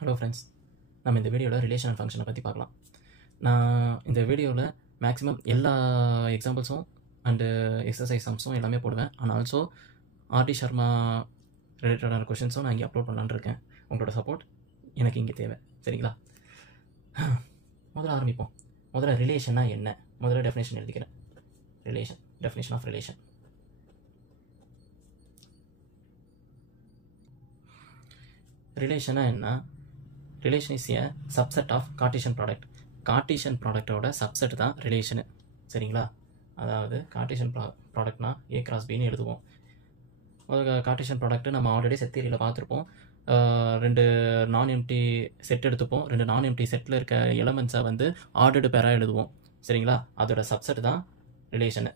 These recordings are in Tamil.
ஹலோ ஃப்ரெண்ட்ஸ், நம்ம இந்த வீடியோவில் ரிலேஷன் அண்ட் ஃபங்க்ஷனை பற்றி பார்க்கலாம். நான் இந்த வீடியோவில் மேக்ஸிமம் எல்லா எக்ஸாம்பிள்ஸும் அண்டு எக்ஸசைஸ் சம்ஸும் எல்லாமே போடுவேன். அண்ட் ஆல்சோ ஆர்டி ஷர்மா ரிலேட்டடான கொஷின்ஸும் நான் இங்கே அப்லோட் பண்ணலான்னு இருக்கேன். உங்களோட சப்போர்ட் எனக்கு இங்கே தேவை, சரிங்களா? முதல்ல ஆரம்பிப்போம். முதல்ல ரிலேஷன்னா என்ன? முதல்ல டெஃபினேஷன் எழுதிக்கிறேன். Relation, definition of relation. ரிலேஷனா என்ன? Relation is a subset of Cartesian product. Cartesian ப்ராடக்டோட சப்செட் தான் ரிலேஷனு, சரிங்களா? அதாவது கார்ட்டீசியன் ப்ராடக்ட்னா ஏ கிராஸ் பின்னு எழுதுவோம். முதல்ல கார்ட்டீசியன் ப்ராடக்ட்டு நம்ம ஆல்ரெடி செட் தியரியில் பார்த்துருப்போம். ரெண்டு நான் எம்டி செட் எடுத்துப்போம். ரெண்டு நான் எம்டி செட்டில் இருக்க எலமெண்ட்ஸை வந்து ஆர்டர்டு பேராக எழுதுவோம், சரிங்களா? அதோட சப்செட் தான் ரிலேஷனு,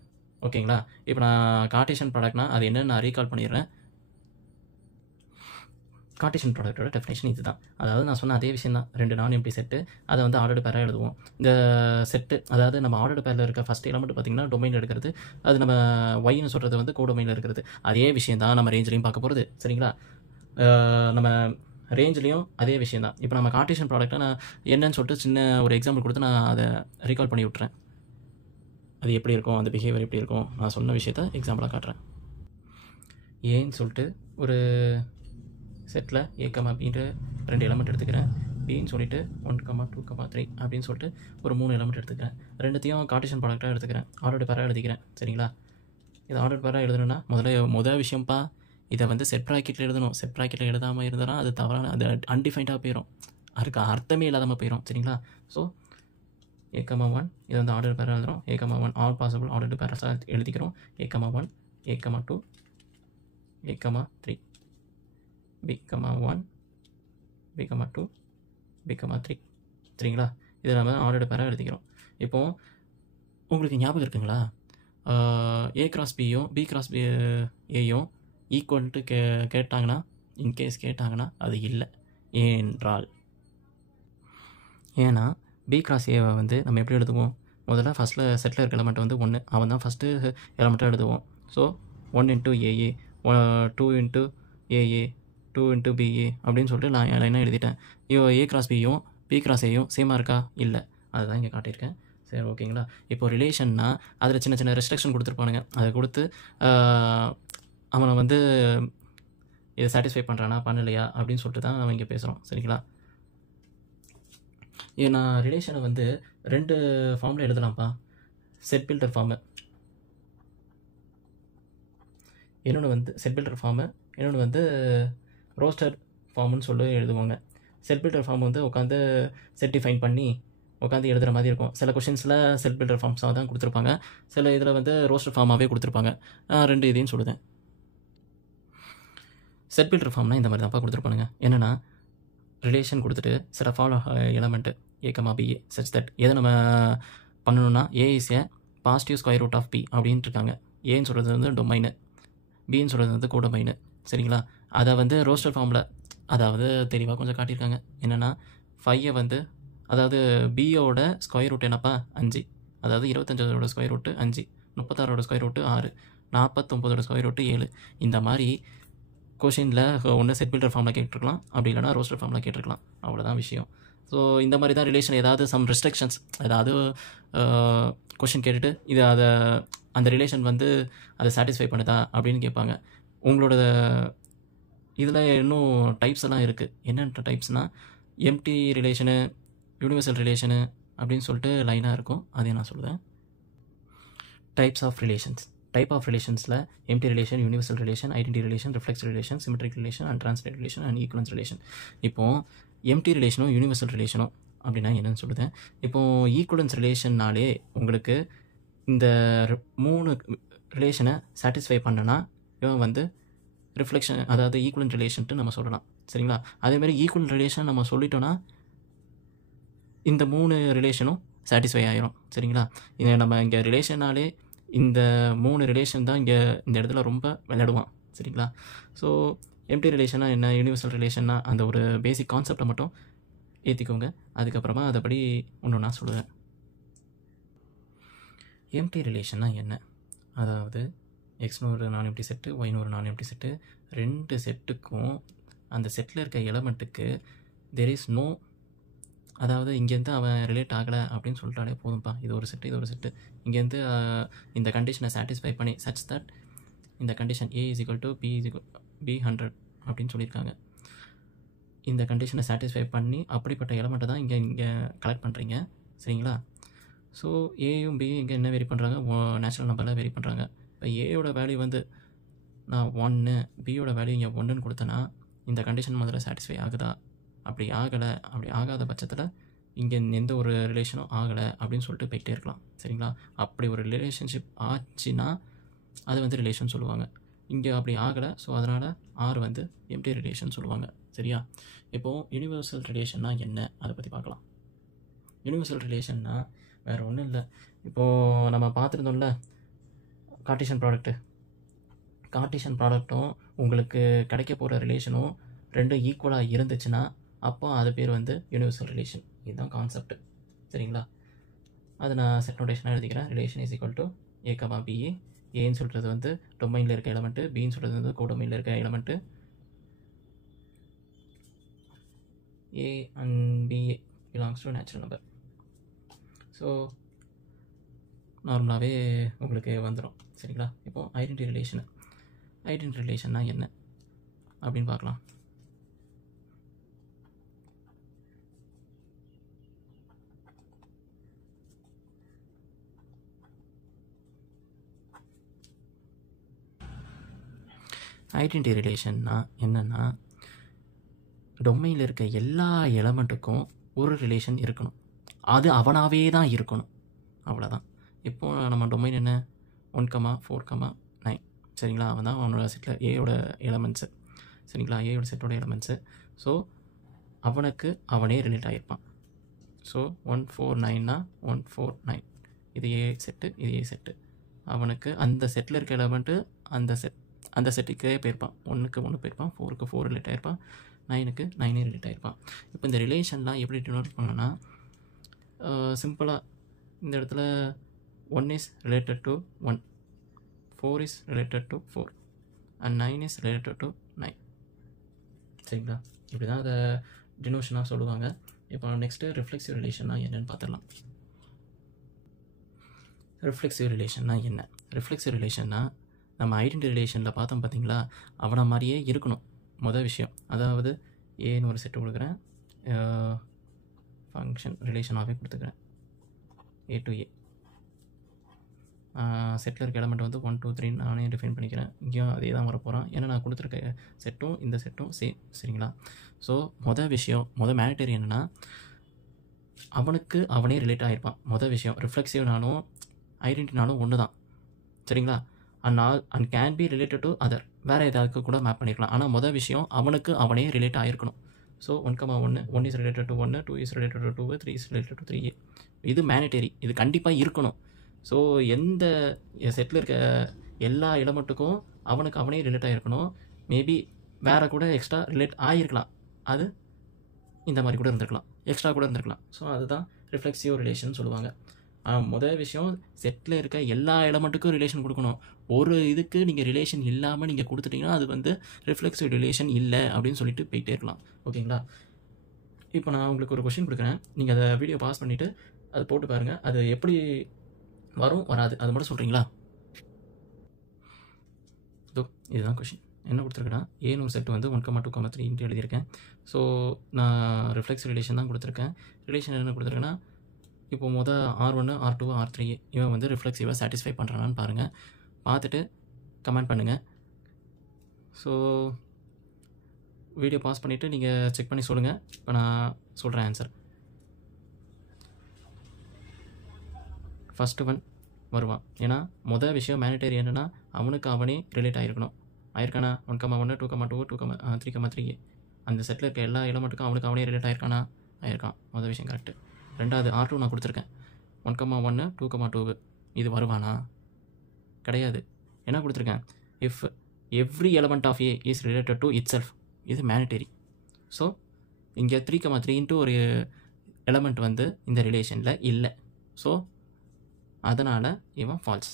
ஓகேங்களா? இப்போ நான் கார்ட்டீசியன் ப்ராடக்ட்னா அது என்னென்னு நான் ரீகால் பண்ணிடுறேன். கார்ட்டீசியன் ப்ராடக்ட்டோட டெஃபினேஷன் இது தான். அதாவது நான் சொன்ன அதே விஷயம் தான். ரெண்டு நான் எம்டி செட்டு, அதை வந்து ஆர்டர்டு பேராக எழுதுவோம். இந்த செட்டு, அதாவது நம்ம ஆர்டர்டு பேரில் இருக்க ஃபஸ்ட் எலமெண்ட் பார்த்திங்கன்னா டொமைன் எடுக்கிறது, அது நம்ம ஒய்னு சொல்கிறது வந்து கோடொமைனில் இருக்கிறது. அதே விஷயம் தான் நம்ம ரேஞ்சிலையும் பார்க்க போகிறது, சரிங்களா? நம்ம ரேஞ்சிலையும் அதே விஷயம் தான். இப்போ நம்ம கார்ட்டீசியன் ப்ராடக்ட்டை நான் என்னன்னு சொல்லிட்டு சின்ன ஒரு எக்ஸாம்பிள் கொடுத்து நான் அதை ரீகால் பண்ணி விட்றேன். அது எப்படி இருக்கும், அந்த பிஹேவியர் எப்படி இருக்கும், நான் சொன்ன விஷயத்த எக்ஸாம்பிளாக காட்டுறேன். ஏன்னு சொல்லிட்டு ஒரு செட்டில் ஏ கமா பின்ற ரெண்டு எலமெண்ட் எடுத்துக்கிறேன். பின்னு சொல்லிட்டு 1, 2, 3 அப்படின்னு சொல்லிட்டு ஒரு 3 எலமெண்ட் எடுத்துக்கிறேன். ரெண்டுத்தையும் கார்ட்டீசியன் ப்ராடக்டாக எடுத்துக்கிறேன். ஆர்டர்டு பேராக எழுதிக்கிறேன், சரிங்களா? இது ஆர்டர்டு பேராக எழுதணும்னா முதல் விஷயம்ப்பா, இதை வந்து செட் ப்ராக்கெட்டில் எழுதணும். செட் ப்ராக்கெட்டில் எழுதாமல் இருந்தால் அது தவறான, அது அன்டிஃபைன்டாக போயிடும், அதுக்கு அர்த்தமே இல்லாமல் போயிடும், சரிங்களா? ஸோ ஏ கமா 1 இதை வந்து ஆர்டர் பேராக எழுதுகிறோம். ஏ கமா 1 ஆல் பாசிபிள் ஆர்டர்டு பேராக எழுதிக்கிறோம். ஏ கமா 1, ஏ கமா 2, ஏ கமா 3, b, 1, b, 2, b, 3, சரிங்களா? இதை நம்ம ஆர்டர்டு பேராக எழுதிக்கிறோம். இப்போது உங்களுக்கு ஞாபகம் இருக்குங்களா, ஏ கிராஸ் பியும் பி கிராஸ் ஏயும் ஈக்குவல்ட்டு கேட்டாங்கன்னா, இன்கேஸ் கேட்டாங்கன்னா அது இல்லை. ஏன்னா பி கிராஸ் ஏவை வந்து நம்ம எப்படி எழுதுவோம்? முதல்ல ஃபஸ்ட்டில் செட்டில் இருக்க எலமெண்ட் வந்து 1, அவன் தான் ஃபஸ்ட்டு எலமெண்ட்டாக எழுதுவோம். So 1 into A, 2 into A, 2 into B A அப்படின்னு சொல்லிட்டு நான் லைனாக எழுதிட்டேன். ஏ கிராஸ் பியும் பி கிராஸ் ஏயும் சேமாக இருக்கா? இல்லை. அதுதான் இங்கே காட்டியிருக்கேன், சரி, ஓகேங்களா? இப்போ ரிலேஷன்னா அதில் சின்ன சின்ன ரெஸ்ட்ரிக்ஷன் கொடுத்துருப்பானுங்க. அதை கொடுத்து அவனை வந்து இதை சாட்டிஸ்ஃபை பண்ணுறானா பண்ணலையா அப்படின்னு சொல்லிட்டு தான் அவன் இங்கே பேசுகிறோம், சரிங்களா? நான் ரிலேஷனை வந்து 2 ஃபார்மில் எழுதலாம்ப்பா. செட் பில்டர் ஃபார்மு, இன்னொன்று வந்து செட் பில்டர் ஃபார்மு, இன்னொன்று வந்து ரோஸ்டர் ஃபார்முன்னு சொல்லி எழுதுவாங்க. செட் பில்டர் ஃபார்ம் வந்து உட்காந்து செட் டிஃபைன் பண்ணி உட்காந்து எழுதுகிற மாதிரி இருக்கும். சில கொஷின்ஸில் செட் பில்டர் ஃபார்ம்ஸாக தான் கொடுத்துருப்பாங்க, சில இதில் வந்து ரோஸ்டர் ஃபார்மாகவே கொடுத்துருப்பாங்க. நான் 2 இதையும் சொல்லுதேன். செட் பில்டர் ஃபார்ம்னால் இந்த மாதிரி தான்ப்பா கொடுத்துருப்பானுங்க. என்னென்னா ரிலேஷன் கொடுத்துட்டு சில follow element A comma B A such that எதை நம்ம பண்ணணும்னா A is a positive square root of B அப்படின்ட்டு இருக்காங்க. ஏன்னு சொல்கிறது வந்து டொமைனு, பின்னு சொல்கிறது வந்து கோடொமைனு, சரிங்களா? அதை வந்து ரோஸ்டர் ஃபார்மில் அதாவது தெளிவாக கொஞ்சம் காட்டியிருக்காங்க. என்னென்னா 5 வந்து, அதாவது பியோட ஸ்கொயர் ரூட் என்னப்பா 5, அதாவது 25ஓட ஸ்கொயர் ரூட்டு 5, 36ஓட ஸ்கொயர் ரூட்டு 6, 49ஓட ஸ்கொயர் ரூட்டு 7. இந்த மாதிரி கொஷினில் ஒன்று செட் பில்டர் ஃபார்மில் கேட்டிருக்கலாம், அப்படி இல்லைனா ரோஸ்டர் ஃபார்மில் கேட்டிருக்கலாம், அவ்வளோதான் விஷயம். ஸோ இந்த மாதிரி தான் ரிலேஷன். ஏதாவது சம் ரெஸ்ட்ரிக்ஷன்ஸ், ஏதாவது கொஷின் கேட்டுட்டு இது அந்த ரிலேஷன் வந்து அதை சாட்டிஸ்ஃபை பண்ணுதா அப்படின்னு கேட்பாங்க. உங்களோட இதில் இன்னும் டைப்ஸ் எல்லாம் இருக்குது. என்னென்ன டைப்ஸ்னால் எம்டி ரிலேஷனு, யூனிவர்சல் ரிலேஷனு அப்படின்னு சொல்லிட்டு லைனாக இருக்கும். அதையும் நான் சொல்லுவேன். Types of relations. Type of ரிலேஷன்ஸில் empty relation, universal relation, identity relation, reflexive relation, symmetric relation and transitive relation and equivalence relation. இப்போது எம்டி ரிலேஷனும் யூனிவர்சல் ரிலேஷனும் அப்படின்னா என்னென்னு சொல்லுதேன். இப்போது ஈக்குவலன்ஸ் ரிலேஷன்னாலே உங்களுக்கு இந்த 3 ரிலேஷனை சாட்டிஸ்ஃபை பண்ணனா இவன் வந்து ரிஃப்ளெக்ஷன், அதாவது ஈக்குவலன்ட் ரிலேஷன்ட்டு நம்ம சொல்லலாம், சரிங்களா? அதேமாதிரி ஈக்குவலன்ட் ரிலேஷன் நம்ம சொல்லிட்டோன்னா இந்த 3 ரிலேஷனும் சாட்டிஸ்ஃபை ஆகிரும், சரிங்களா? இதை நம்ம இங்கே ரிலேஷனாலே இந்த 3 ரிலேஷன் தான் இங்கே இந்த இடத்துல ரொம்ப விளையாடுவான், சரிங்களா? ஸோ எம்டி ரிலேஷனா என்ன, யூனிவர்சல் ரிலேஷன்னா அந்த ஒரு பேசிக் கான்செப்டை மட்டும் ஏற்றிக்கோங்க. அதுக்கப்புறமா அதைப்படி ஒன்று நான் சொல்லுவேன். எம்டி ரிலேஷன்னா என்ன? அதாவது எக்ஸ்னு ஒரு நான் எம்டி செட்டு, ஒய்னு ஒரு நான் எம்டி செட்டு, 2 செட்டுக்கும் அந்த செட்டில் இருக்க எலமெண்ட்டுக்கு தெர் இஸ் நோ, அதாவது இங்கேருந்து அவன் ரிலேட் ஆகலை அப்படின்னு சொல்லிட்டாலே போதும்ப்பா, இது ஒரு செட்டு. இங்கேருந்து இந்த கண்டிஷனை சாட்டிஸ்ஃபை பண்ணி சச் தட் இந்த கண்டிஷன் A = B 100 அப்படின்னு சொல்லியிருக்காங்க. இந்த கண்டிஷனை சாட்டிஸ்ஃபை பண்ணி அப்படிப்பட்ட எலமெண்ட்டை தான் இங்கே கலெக்ட் பண்ணுறீங்க, சரிங்களா? ஸோ ஏயும் பியும் இங்கே என்ன வெரி பண்ணுறாங்க, நேச்சுரல் நம்பரில் வெரி பண்ணுறாங்க. இப்போ ஏயோட வேல்யூ வந்து நான் 1, பியோட வேல்யூ இங்கே 1ன்னு கொடுத்தேன்னா இந்த கண்டிஷன் முதல்ல சாட்டிஸ்ஃபை ஆகுதா? அப்படி ஆகாத பட்சத்தில் இங்கே எந்த ஒரு ரிலேஷனும் ஆகலை அப்படின்னு சொல்லிட்டு போய்கிட்டே இருக்கலாம், சரிங்களா? அப்படி ஒரு ரிலேஷன்ஷிப் ஆச்சுன்னா அது வந்து ரிலேஷன் சொல்லுவாங்க. இங்கே அப்படி ஆகலை, ஸோ அதனால் ஆர் வந்து எம்டி ரிலேஷன் சொல்லுவாங்க, சரியா? இப்போது யூனிவர்சல் ரிலேஷன்னா என்ன, அதை பற்றி பார்க்கலாம். யூனிவர்சல் ரிலேஷன்னா வேறு ஒன்றும் இல்லை. இப்போது நம்ம பார்த்துருந்தோம்ல கார்ட்டீசியன் ப்ராடக்ட்டும் உங்களுக்கு கிடைக்க போகிற ரிலேஷனும் ரெண்டும் ஈக்குவலாக இருந்துச்சுன்னா அப்போ அது பேர் வந்து யூனிவர்சல் ரிலேஷன். இதுதான் கான்செப்ட், சரிங்களா? அது நான் செட் நோட்டேஷனாக எழுதிக்கிறேன். Relation is equal to A, B. ஏன்னு சொல்கிறது வந்து டொமைனில் இருக்க எலமெண்ட்டு, பின்னு சொல்கிறது வந்து கோடொமைனில் இருக்க element. A and B belongs to natural number. So நார்மலாகவே உங்களுக்கு வந்துடும், சரிங்களா? இப்போது ஐடென்டி ரிலேஷன்னா என்ன அப்படின்னு பார்க்கலாம். ஐடென்டி ரிலேஷன்னா என்னென்னா, டொமைனில் இருக்க எல்லா எலமெண்ட்டுக்கும் ஒரு ரிலேஷன் இருக்கணும், அது அவனாகவே தான் இருக்கணும், அவ்வளோதான். இப்போது நம்ம டொமைன் என்ன, 1, 4, 9, சரிங்களா? அவன் தான் அவனோட செட்டில் ஏயோட எலமெண்ட்ஸு, சரிங்களா? ஏயோட செட்டோட எலமெண்ட்ஸு. ஸோ அவனுக்கு அவனே ரிலேட் ஆகிருப்பான். ஸோ 1, 4, 9னா 1, 4, 9 இது ஏ செட்டு, இது ஏ செட்டு. அவனுக்கு அந்த செட்டில் இருக்க எலமெண்ட்டு அந்த செட்டுக்கே போயிருப்பான். 1க்கு 1 போயிருப்பான், 4க்கு 4 ரிலேட் ஆகிருப்பான், 9க்கு 9 ரிலேட் ஆகிருப்பான். இப்போ இந்த ரிலேஷன்லாம் எப்படி டினோட் பண்ணோன்னா, சிம்பிளாக இந்த இடத்துல 1 is related to 1, 4 is related to 4 and 9 is related to 9, சரிங்களா? இப்படி தான் அதை டினோஷனாக சொல்லுவாங்க. இப்போ நெக்ஸ்ட்டு ரிஃப்ளெக்சிவ் ரிலேஷன்னா என்னென்னு பார்த்துடலாம். ரிஃப்ளெக்சிவ் ரிலேஷன்னா நம்ம ஐடென்டி ரிலேஷனில் பார்த்தோம் பார்த்தீங்களா, அவனை மாதிரியே இருக்கணும் மொதல் விஷயம். அதாவது ஏன்னு ஒரு செட்டு கொடுக்குறேன், ஃபங்க்ஷன் ரிலேஷனாகவே கொடுத்துக்கிறேன், A to A. செட்டில் இருக்க எலமெண்ட் வந்து 1, 2, 3 நானே டிஃபைன் பண்ணிக்கிறேன். இங்கேயும் அதே தான் வரப்போகிறான், ஏன்னா நான் கொடுத்துருக்க செட்டும் இந்த செட்டும் சேம், சரிங்களா? ஸோ மொதல் மேனிட்டரி என்னென்னா, அவனுக்கு அவனே ரிலேட் ஆகிருப்பான். மொதல் விஷயம் ரிஃப்ளெக்சிவ்னாலும் ஐடென்டினாலும் ஒன்று தான், சரிங்களா? And can be related to other, வேறு ஏதாவது கூட மேப் பண்ணிக்கலாம். ஆனால் மொதல் விஷயம் அவனுக்கு அவனே ரிலேட் ஆகிருக்கணும். So 1, 1 is related to 1, 2 is related to 2, 3 is related to 3. இது மேனிட்டரி, இது கண்டிப்பாக இருக்கணும். ஸோ எந்த செட்டில் இருக்க எல்லா எலமெண்ட்டுக்கும் அவனுக்கு அவனே ரிலேட் ஆகிருக்கணும். மேபி வேறு கூட எக்ஸ்ட்ரா ரிலேட் ஆகிருக்கலாம், அது இந்த மாதிரி கூட இருந்திருக்கலாம், எக்ஸ்ட்ரா கூட இருந்திருக்கலாம். ஸோ அதுதான் ரிஃப்ளெக்சிவ் ரிலேஷன் சொல்லுவாங்க. முதல் விஷயம் செட்டில் இருக்க எல்லா எலமெண்ட்டுக்கும் ரிலேஷன் கொடுக்கணும். ஒரு இதுக்கு நீங்கள் ரிலேஷன் இல்லாமல் நீங்கள் கொடுத்துட்டிங்கன்னா அது வந்து ரிஃப்ளெக்சிவ் ரிலேஷன் இல்லை அப்படின்னு சொல்லிட்டு போயிட்டே இருக்கலாம், ஓகேங்களா? இப்போ நான் உங்களுக்கு ஒரு கொஷின் கொடுக்குறேன், நீங்கள் அதை வீடியோ பாஸ் பண்ணிவிட்டு அது போட்டு பாருங்கள். அது எப்படி வரும் வராது அது மட்டும் சொல்கிறீங்களா? இதுதான் கொஷின். என்ன கொடுத்துருக்கேன்னா, ஏன்னு ஒரு செட் வந்து 1, 2, 3 எழுதியிருக்கேன். ஸோ நான் ரிஃப்ளெக்ஸ் ரிலேஷன் தான் கொடுத்துருக்கேன். ரிலேஷன் என்ன கொடுத்துருக்கேன்னா, இப்போ R1, R2, R3 இவன் வந்து ரிஃப்ளெக்ஸிவாக சாட்டிஸ்ஃபை பண்ணுறானான்னு பாருங்கள். பார்த்துட்டு கமெண்ட் பண்ணுங்கள். ஸோ வீடியோ பாஸ் பண்ணிவிட்டு நீங்கள் செக் பண்ணி சொல்லுங்கள். இப்போ நான் சொல்கிறேன் ஆன்சர். ஃபஸ்ட்டு ஒன் வருவான். ஏன்னா மொதல் விஷயம் மேனிட்டரி என்னென்னா, அவனுக்கு அவனே ரிலேட் ஆகிருக்கணும். ஆயிருக்கானா? 1, 1, 2, 2, 3, 3 அந்த செட்டில் இருக்க எல்லா எலமெண்ட்டுக்கும் அவனுக்கு அவனே ரிலேட் ஆகிருக்கானா? ஆயிருக்கான். மொதல் விஷயம் கரெக்டு. ரெண்டாவது R2 நான் கொடுத்துருக்கேன், 1, 1, 2, 2 இது வருவானா? கிடையாது. என்ன கொடுத்துருக்கேன்? If every element of A is related to itself, இது மேனிட்டரி. ஸோ இங்கே 3, 3 ஒரு எலமெண்ட் வந்து இந்த ரிலேஷனில் இல்லை. ஸோ அதனால் இவன் false.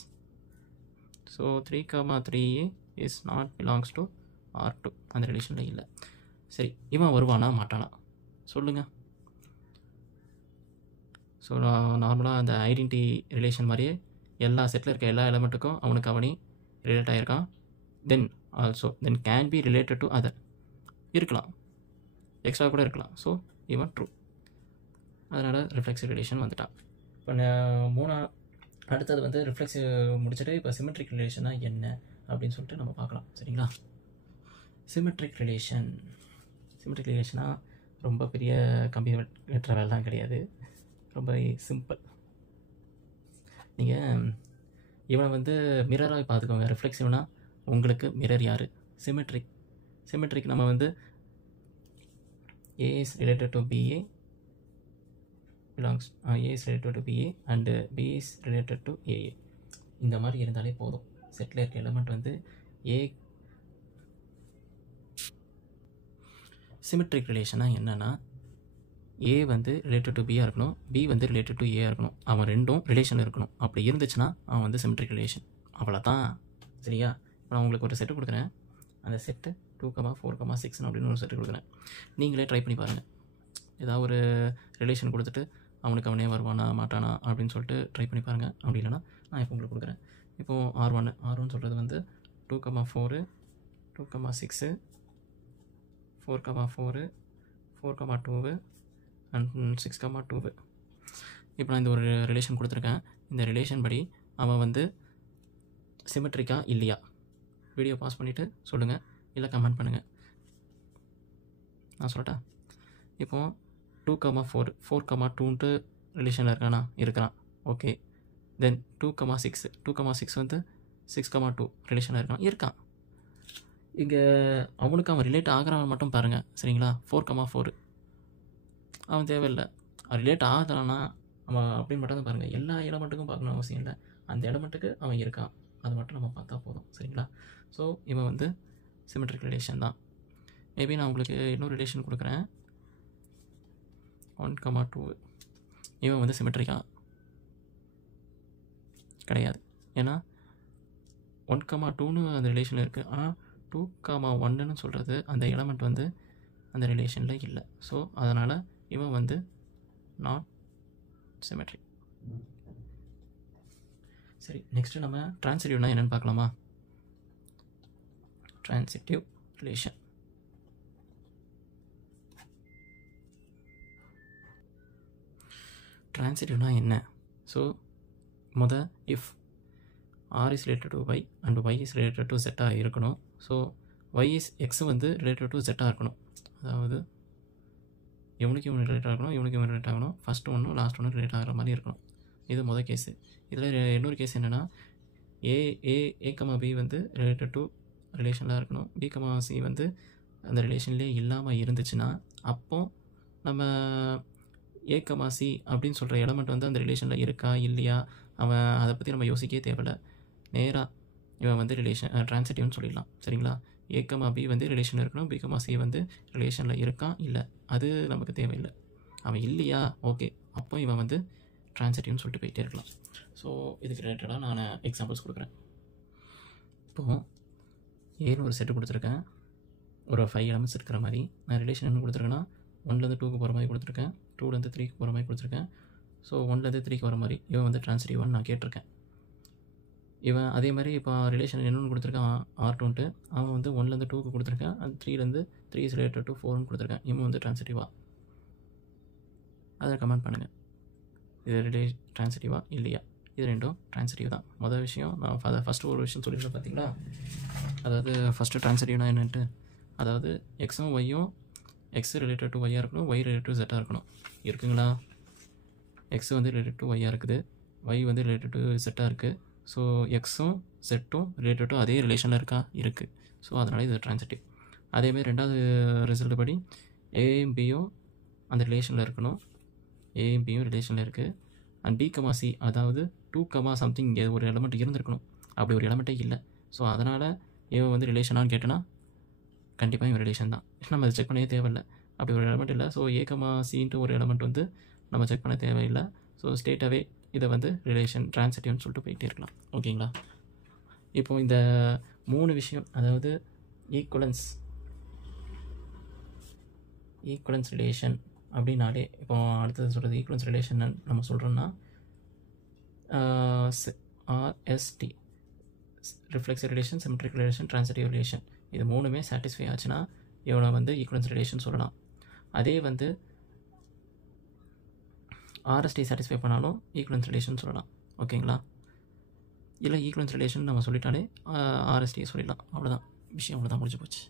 So 3, 3 is not belongs to R2, அந்த ரிலேஷனில் இல்லை. சரி, இவன் வருவானா மாட்டானா? சொல்லுங்கள். ஸோ நார்மலாக அந்த ஐடென்டிட்டி ரிலேஷன் மாதிரியே எல்லா செட்டில் இருக்க எல்லா எலமெண்ட்டுக்கும் அவனி ரிலேட் ஆகிருக்கான். Then can be related to other இருக்கலாம், எக்ஸ்ட்ரா கூட இருக்கலாம். ஸோ இவன் ட்ரூ. அதனால் ரிஃப்ளெக்ஸிவ் ரிலேஷன் வந்துட்டான். இப்போ அடுத்தது வந்து ரிஃப்ளெக்ஸிவ் முடிச்சுட்டு இப்போ சிமெட்ரிக் ரிலேஷனா என்ன அப்படின்னு சொல்லிட்டு நம்ம பார்க்கலாம். சரிங்களா? சிமெட்ரிக் ரிலேஷனாக ரொம்ப பெரிய கம்பி வெட்டுற வேலைலாம் கிடையாது, ரொம்ப சிம்பிள். நீங்கள் இவனை வந்து மிரராக பார்த்துக்கோங்க. ரிஃப்ளெக்சிவ்னா உங்களுக்கு மிரர் யார்? சிமெட்ரிக் நம்ம வந்து A is related to BA belongs A is related to BA and B is related to AA. இந்த மாதிரி இருந்தாலே போதும். செட்டில் இருக்க எலமெண்ட் வந்து A. சிமெட்ரிக் ரிலேஷனாக என்னென்னா A வந்து ரிலேட்டட் டு பியாக இருக்கணும், B வந்து ரிலேட்டட் டு ஏ இருக்கணும். அவன் ரெண்டும் ரிலேஷன் இருக்கணும். அப்படி இருந்துச்சுன்னா அவன் வந்து சிமெட்ரிக் ரிலேஷன். அவ்வளோதான். சரியா? இப்போ நான் உங்களுக்கு ஒரு செட்டு கொடுக்குறேன். அந்த செட்டு 2, 4, 6 அப்படின்னு ஒரு செட்டு கொடுக்குறேன். நீங்களே ட்ரை பண்ணி பாருங்கள். ஏதாவது ஒரு ரிலேஷன் கொடுத்துட்டு அவனே வருவானா மாட்டானா அப்படின்னு சொல்லிட்டு ட்ரை பண்ணி பாருங்கள். அப்படி இல்லைனா நான் இப்போ உங்களுக்கு கொடுக்குறேன். இப்போது R1 சொல்கிறது வந்து 2, 4, 2, 6, 4, 4, 4, 2 அண்ட் 6, 2. இப்போ நான் இந்த ஒரு ரிலேஷன் கொடுத்துருக்கேன். இந்த ரிலேஷன் படி அவன் வந்து சிமெட்ரிக்கா இல்லையா? வீடியோ பாஸ் பண்ணிவிட்டு சொல்லுங்கள், இல்லை கமெண்ட் பண்ணுங்கள். நான் சொல்லட்டா? இப்போது 2, 4, 4, 2 ரிலேஷனில் இருக்கிறான். ஓகே. தென் 2, 6 வந்து 6, 2 ரிலேஷனில் இருக்கான். இங்கே அவனுக்கு அவன் ரிலேட் ஆகிறான் மட்டும் பாருங்கள். சரிங்களா? 4, 4 அவன் தேவையில்லை. ரிலேட் ஆகலான்னா அவன் அப்படின்னு மட்டும் தான் பாருங்கள். எல்லா எலமெண்ட்டுக்கும் பார்க்கணும் அவசியம் இல்லை. அந்த எலமெண்ட்டுக்கு அவன் இருக்கான், அது மட்டும் நம்ம பார்த்தா போதும். சரிங்களா? ஸோ இவன் வந்து சிமெட்ரிக் ரிலேஷன் தான். மேபி நான் உங்களுக்கு இன்னொரு ரிலேஷன் கொடுக்குறேன். 1, 2. இவன் வந்து சிமெட்ரிக்கா கிடையாது. ஏன்னா 1, 2ன்னு அந்த ரிலேஷனில் இருக்குது. ஆனால் 2, 1ன்னு சொல்கிறது அந்த எலமெண்ட் வந்து அந்த ரிலேஷனில் இல்லை. ஸோ அதனால் இவன் வந்து நாட் சிமெட்ரிக். சரி, நெக்ஸ்ட்டு நம்ம ட்ரான்சிட்டிவ்னா என்னென்னு பார்க்கலாமா? Transitive relation. ட்ரான்சிட்டிவ்னா என்ன? So if R is related to Y and Y is related to Z இருக்கணும். ஸோ X வந்து related to Z இருக்கணும். அதாவது இவனுக்கு இவன் ரிலேட் ஆகணும், இவனுக்கு இவன் ரிலேட் ஆகணும். ஃபஸ்ட்டு ஒன்றும் லாஸ்ட் ஒன்றும் ரிலேட் ஆகிற மாதிரி இருக்கணும். இது கேஸு. இதில் இன்னொரு கேஸ் என்னென்னா A, B வந்து ரிலேட்டட் டு ரிலேஷனில் இருக்கணும். B, C வந்து அந்த ரிலேஷன்லேயே இல்லாமல் இருந்துச்சுன்னா அப்போ நம்ம A, C அப்படின்னு சொல்கிற எலமெண்ட் வந்து அந்த ரிலேஷனில் இருக்கா இல்லையா அவன் அதை பற்றி நம்ம யோசிக்கவே தேவையில்லை. நேராக இவன் வந்து ட்ரான்சிட்டிவ்னு சொல்லிடலாம். சரிங்களா? A, B வந்து ரிலேஷனில் இருக்கணும், B, C வந்து ரிலேஷனில் இருக்கான் இல்லை அது நமக்கு தேவையில்லை. அவன் இல்லையா? ஓகே, அப்போ இவன் வந்து ட்ரான்சிட்டிவ்னு சொல்லிட்டு போயிட்டே இருக்கலாம். ஸோ இதுக்கு ரிலேட்டடாக நான் எக்ஸாம்பிள்ஸ் கொடுக்குறேன். இப்போது ஏன்னு ஒரு செட்டு கொடுத்துருக்கேன், ஒரு 5 எலமெண்ட்ஸ் இருக்கிற மாதிரி. நான் ரிலேஷன் என்ன கொடுத்துருக்கேன்னா 1லேருந்து 2க்கு போகிற மாதிரி கொடுத்துருக்கேன், 2லேருந்து 3க்கு போகிற மாதிரி கொடுத்துருக்கேன். ஸோ 1லேருந்து 3க்கு வர மாதிரி இவன் வந்து ட்ரான்சிட்டிவ்னு நான் கேட்டிருக்கேன். இவன் அதே மாதிரி இப்போ ரிலேஷன் என்னென்னு கொடுத்துருக்கான் R2ன்ட்டு, அவன் வந்து 1லேருந்து 2க்கு கொடுத்துருக்கேன், அது 3லேருந்து 3 இஸ் ரிலேட்டட் டு 4ன்னு கொடுத்துருக்கேன். இவன் வந்து ட்ரான்சிட்டிவாக அதை கமெண்ட் பண்ணுங்கள். இது ட்ரான்சிட்டிவா இல்லையா? இது ரெண்டும் ட்ரான்சிட்டிவ் தான். மொதல் விஷயம் நான் ஃபஸ்ட்டு ஒரு விஷயம் சொல்லியிருந்தேன் பார்த்தீங்களா? அதாவது ஃபஸ்ட்டு ட்ரான்சிட்டிவ்னா என்னென்ட்டு, அதாவது எக்ஸும் ஒய்யும் எக்ஸ் ரிலேட்டட் டு ஒய்யாக இருக்கணும், ஒய் ரிலேட்டட் டு ஜெட்டாக இருக்கணும். இருக்குங்களா? எக்ஸ் வந்து ரிலேட்டட் டு ஒய்யாக இருக்குது, ஒய் வந்து ரிலேட்டட் டு ஜெட்டாக இருக்குது. ஸோ எக்ஸும் ஜெட்டும் ரிலேட்டட் டு அதே ரிலேஷனில் இருக்குது. ஸோ அதனால் இது ட்ரான்சிட்டிவ். அதேமாதிரி ரெண்டாவது ரிசல்ட் படி ஏயும் பியும் அந்த ரிலேஷனில் இருக்கணும், ஏயும் பியும் ரிலேஷனில் இருக்குது. அண்ட் B, C அதாவது 2, சம்திங் இங்கே ஒரு எலமெண்ட் இருந்திருக்கணும், அப்படி ஒரு எலமெண்ட்டே இல்லை. ஸோ அதனால் இவன் வந்து ரிலேஷனான்னு கேட்டேன்னா கண்டிப்பாக இவன் ரிலேஷன் தான். நம்ம அதை செக் பண்ணவே தேவையில்லை, அப்படி ஒரு எலமெண்ட் இல்லை. ஸோ A, Cன்ட்டு ஒரு எலமெண்ட் வந்து நம்ம செக் பண்ண தேவையில்லை. ஸோ ஸ்டேட்டாகவே இதை வந்து ரிலேஷன் ட்ரான்சிட்டிவ்னு சொல்லிட்டு போயிட்டே இருக்கலாம். ஓகேங்களா? இப்போது இந்த 3 விஷயம், அதாவது ஈக்குவலன்ஸ் ரிலேஷன், அப்படின்னாலே இப்போ அடுத்தது சொல்கிறது ஈக்குவலன்ஸ் ரிலேஷன் நம்ம சொல்கிறோன்னா RST reflexive relation, symmetric relation, transitive relation இது மூணுமே சாட்டிஸ்ஃபை ஆச்சுன்னா இவனை வந்து ஈக்குவலன்ஸ் ரிலேஷன் சொல்லலாம். அதே வந்து ஆர்எஸ்டி சாட்டிஸ்ஃபை பண்ணாலும் ஈக்குவலன்ஸ் ரிலேஷன் சொல்லலாம். ஓகேங்களா? இல்லை ஈக்குவலன்ஸ் ரிலேஷன் நம்ம சொல்லிட்டாலே ஆர்எஸ்டியை சொல்லிடலாம். அவ்வளோதான் விஷயம், அவ்வளோதான் முடிஞ்சு போச்சு.